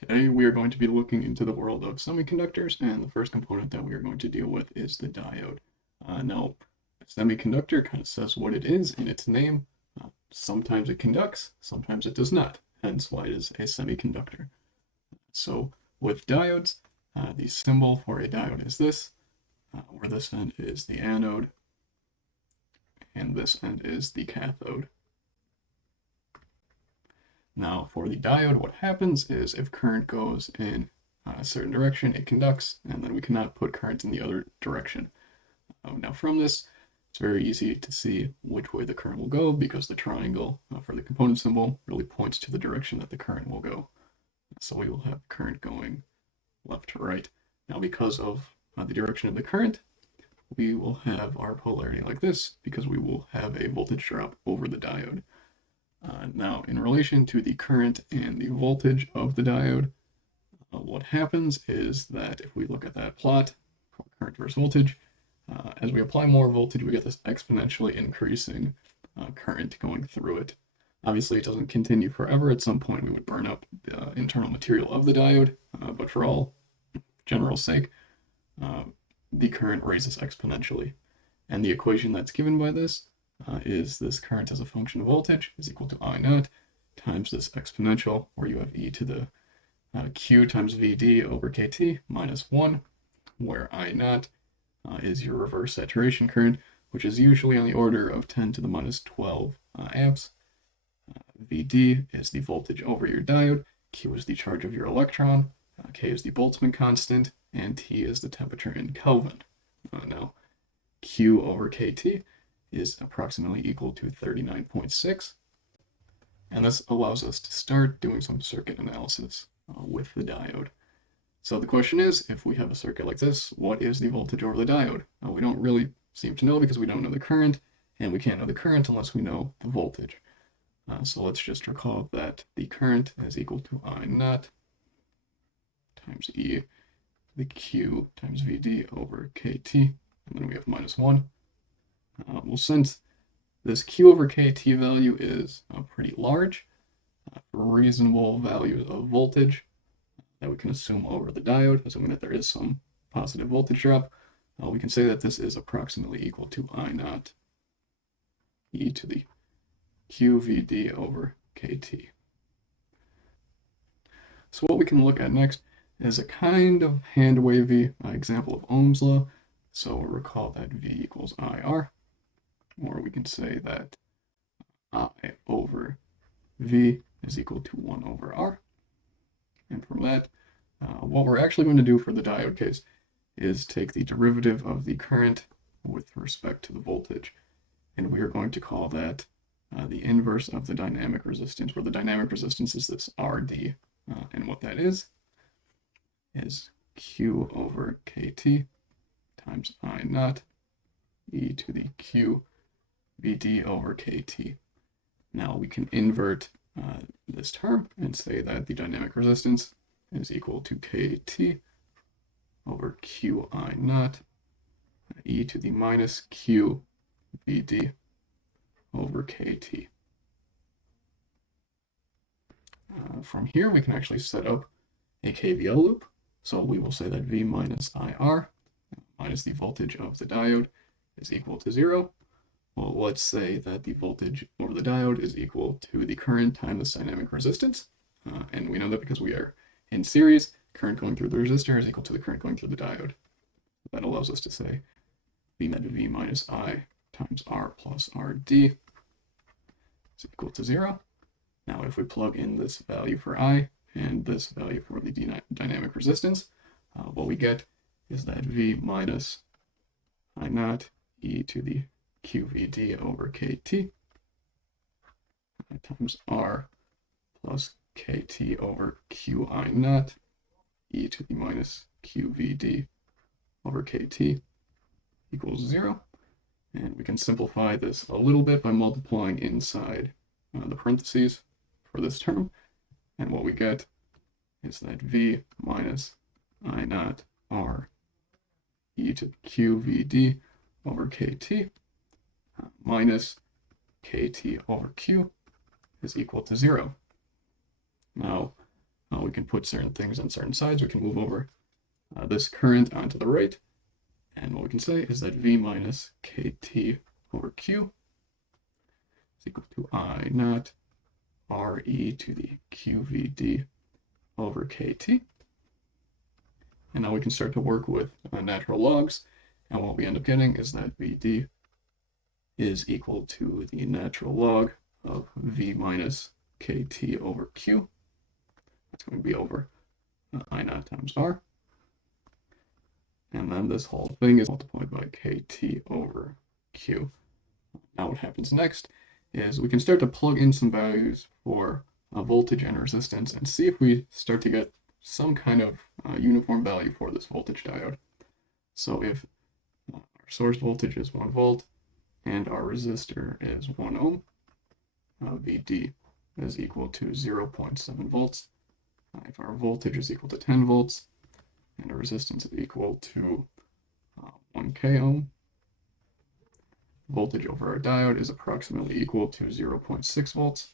Today we are going to be looking into the world of semiconductors, and the first component that we are going to deal with is the diode. Now, a semiconductor kind of says what it is in its name. Sometimes it conducts, sometimes it does not, hence why it is a semiconductor. So with diodes, the symbol for a diode is this, where this end is the anode, and this end is the cathode. Now, for the diode, what happens is if current goes in a certain direction, it conducts, and then we cannot put current in the other direction. Now, from this, it's very easy to see which way the current will go because the triangle for the component symbol really points to the direction that the current will go. So we will have current going left to right. Now, because of the direction of the current, we will have our polarity like this because we will have a voltage drop over the diode. Now, in relation to the current and the voltage of the diode, what happens is that if we look at that plot, current versus voltage, as we apply more voltage, we get this exponentially increasing current going through it. Obviously, it doesn't continue forever. At some point, we would burn up the internal material of the diode, but for all general sake, the current raises exponentially. And the equation that's given by this is this current as a function of voltage is equal to I naught times this exponential, where you have e to the q times Vd over kt minus 1, where I naught is your reverse saturation current, which is usually on the order of 10 to the minus 12 amps. Vd is the voltage over your diode, q is the charge of your electron, k is the Boltzmann constant, and T is the temperature in Kelvin. Now, Q over KT is approximately equal to 39.6, and this allows us to start doing some circuit analysis with the diode. So the question is, if we have a circuit like this, what is the voltage over the diode? We don't really seem to know because we don't know the current, and we can't know the current unless we know the voltage. So let's just recall that the current is equal to I naught times E the Q times Vd over KT, and then we have minus 1. Well, since this Q over KT value is pretty large, for reasonable values of voltage that we can assume over the diode, assuming that there is some positive voltage drop, we can say that this is approximately equal to I naught e to the QVD over KT. So what we can look at next is a kind of hand-wavy example of Ohm's law. So we'll recall that V equals IR, or we can say that I over V is equal to 1 over R. And from that, what we're actually going to do for the diode case is take the derivative of the current with respect to the voltage, and we are going to call that the inverse of the dynamic resistance, where the dynamic resistance is this RD, and what that is Q over KT times I naught e to the Q Vd over KT. Now we can invert this term and say that the dynamic resistance is equal to KT over QI naught e to the minus Q Vd over KT. From here, we can actually set up a KVL loop. So we will say that V minus IR minus the voltage of the diode is equal to 0. Well, let's say that the voltage over the diode is equal to the current times the dynamic resistance. And we know that because we are in series, current going through the resistor is equal to the current going through the diode. That allows us to say V net V minus I times R plus RD is equal to 0. Now, if we plug in this value for I and this value for the dynamic resistance, what we get is that V minus I naught e to the QVD over KT times R plus KT over QI naught e to the minus QVD over KT equals 0. And we can simplify this a little bit by multiplying inside the parentheses for this term. And what we get is that V minus I naught R e to QVD over KT minus KT over Q is equal to 0. Now, we we can put certain things on certain sides. We can move over this current onto the right. And what we can say is that V minus KT over Q is equal to I naught RE to the QVD over KT. And now we can start to work with natural logs. And what we end up getting is that VD is equal to the natural log of V minus KT over Q. That's going to be over I naught times R. And then this whole thing is multiplied by KT over Q. Now what happens next is we can start to plug in some values for voltage and resistance and see if we start to get some kind of uniform value for this voltage diode. So if our source voltage is 1 volt and our resistor is 1 ohm, VD is equal to 0.7 volts. If our voltage is equal to 10 volts and our resistance is equal to 1 k ohm, voltage over our diode is approximately equal to 0.6 volts.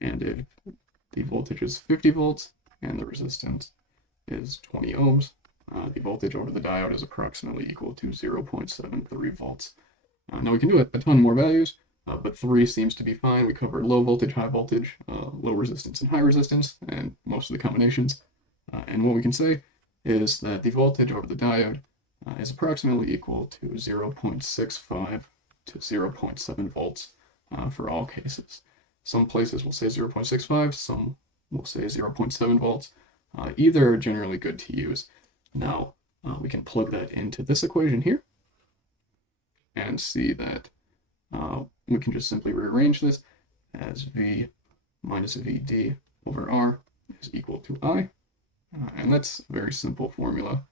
And if the voltage is 50 volts and the resistance is 20 ohms, the voltage over the diode is approximately equal to 0.73 volts. Now we can do a ton more values, but 3 seems to be fine. We covered low voltage, high voltage, low resistance, and high resistance, and most of the combinations. And what we can say is that the voltage over the diode is approximately equal to 0.65 to 0.7 volts for all cases. Some places will say 0.65, some will say 0.7 volts. Either are generally good to use. Now, we can plug that into this equation here and see that we can just simply rearrange this as V minus VD over R is equal to I. And that's a very simple formula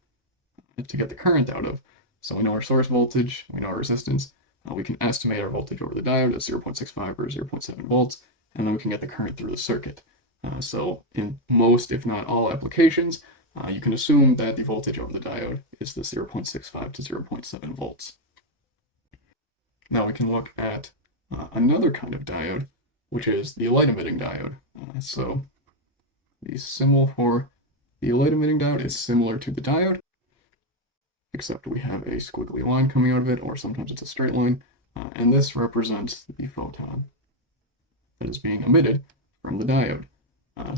to get the current out of. So we know our source voltage, we know our resistance, we can estimate our voltage over the diode as 0.65 or 0.7 volts, and then we can get the current through the circuit. So in most, if not all applications, you can assume that the voltage over the diode is the 0.65 to 0.7 volts. Now we can look at another kind of diode, which is the light emitting diode. So the symbol for the light emitting diode is similar to the diode, except we have a squiggly line coming out of it, or sometimes it's a straight line, and this represents the photon that is being emitted from the diode.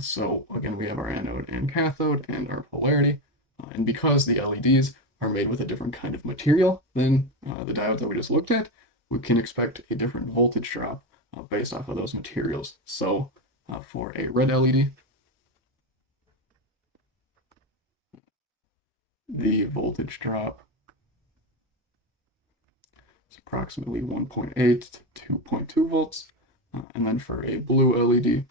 So again, we have our anode and cathode and our polarity, and because the LEDs are made with a different kind of material than the diodes that we just looked at, we can expect a different voltage drop based off of those materials. So for a red LED, the voltage drop is approximately 1.8 to 2.2 volts. And then for a blue LED,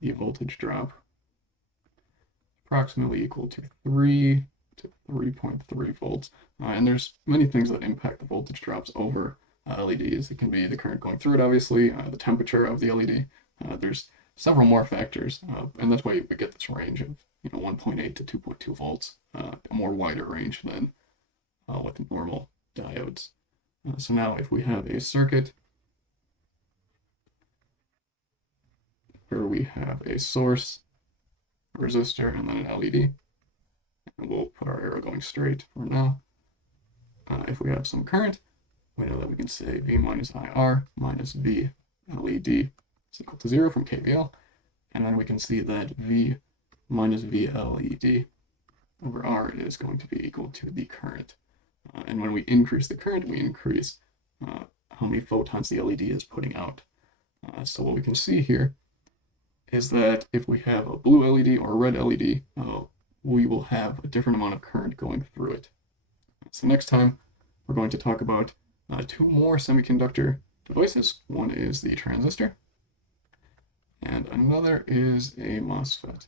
the voltage drop approximately equal to 3 to 3.3 volts. And there's many things that impact the voltage drops over LEDs. It can be the current going through it, obviously, the temperature of the LED. There's several more factors, and that's why we get this range of 1.8 to 2.2 volts, a more wider range than with normal diodes. So now if we have a circuit where we have a source, a resistor, and then an LED, and we'll put our arrow going straight for now. If we have some current, we know that we can say V minus IR minus V LED is equal to 0 from KVL, and then we can see that V minus V LED over R is going to be equal to the current. And when we increase the current, we increase how many photons the LED is putting out. So what we can see here is that if we have a blue LED or a red LED, we will have a different amount of current going through it. So next time, we're going to talk about 2 more semiconductor devices. One is the transistor, and another is a MOSFET.